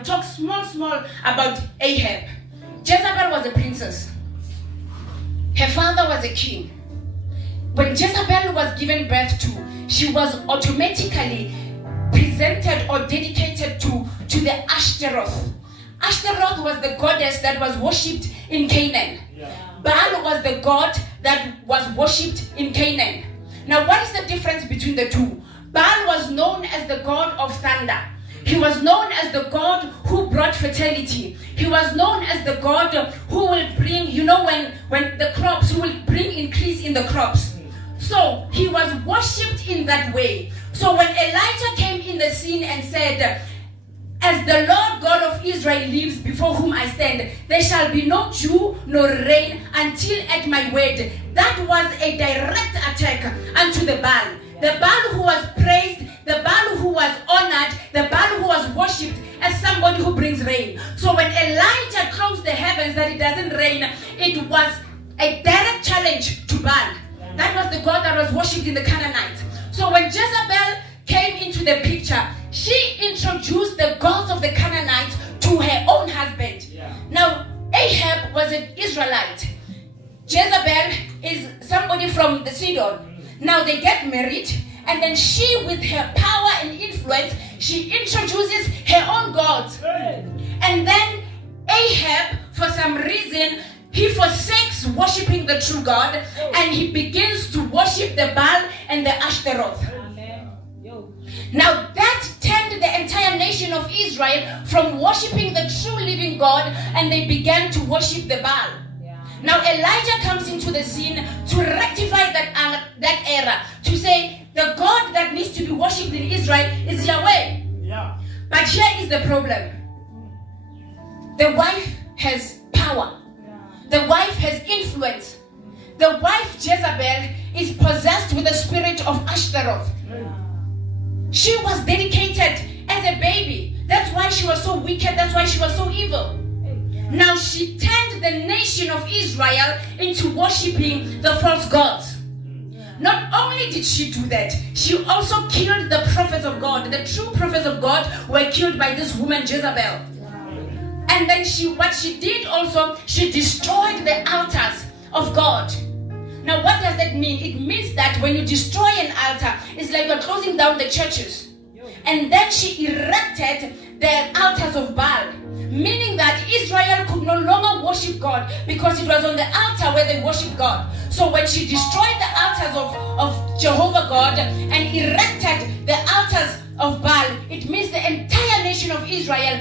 I'll talk small about Ahab. Jezebel was a princess. Her father was a king. When Jezebel was given birth to, she was automatically presented or dedicated to the Ashtaroth. Ashtaroth was the goddess that was worshipped in Canaan. Baal was the god that was worshipped in Canaan. Now, what is the difference between the two? Baal was known as the god of thunder. He was known as the god who brought fertility. He was known as the god who will bring, when the crops, who will bring increase in the crops. So he was worshipped in that way. So when Elijah came in the scene and said, as the Lord God of Israel lives before whom I stand, there shall be no dew nor rain until at my word. That was a direct attack unto the Baal. The Baal who was praised, the Baal who was honored, the Baal who was worshipped as somebody who brings rain. So when Elijah closed the heavens that it doesn't rain, it was a direct challenge to Baal. That was the god that was worshipped in the Canaanites. So when Jezebel came into the picture, she introduced the gods of the Canaanites to her own husband. Now, Ahab was an Israelite. Jezebel is somebody from the Sidon. Now they get married, and then she, with her power and influence, she introduces her own gods. And then Ahab, for some reason, he forsakes worshipping the true God, and he begins to worship the Baal and the Ashtaroth. Now that turned the entire nation of Israel from worshipping the true living God, and they began to worship the Baal. Now Elijah comes into the scene to rectify that error, to say the God that needs to be worshipped in Israel is Yahweh. But here is the problem. The wife has power. The wife has influence. The wife Jezebel is possessed with the spirit of Ashtaroth. She was dedicated as a baby. That's why she was so wicked. That's why she was so evil. Now she turned the nation of Israel into worshipping the false gods. Not only did she do that, she also killed the prophets of God. The true prophets of God were killed by this woman Jezebel. And then what she did also, she destroyed the altars of God. Now what does that mean? It means that when you destroy an altar, it's like you're closing down the churches. And then she erected the altars of Baal, meaning that Israel could no longer worship God because it was on the altar where they worship God. So when she destroyed the altars of Jehovah God and erected the altars of Baal, it means the entire nation of Israel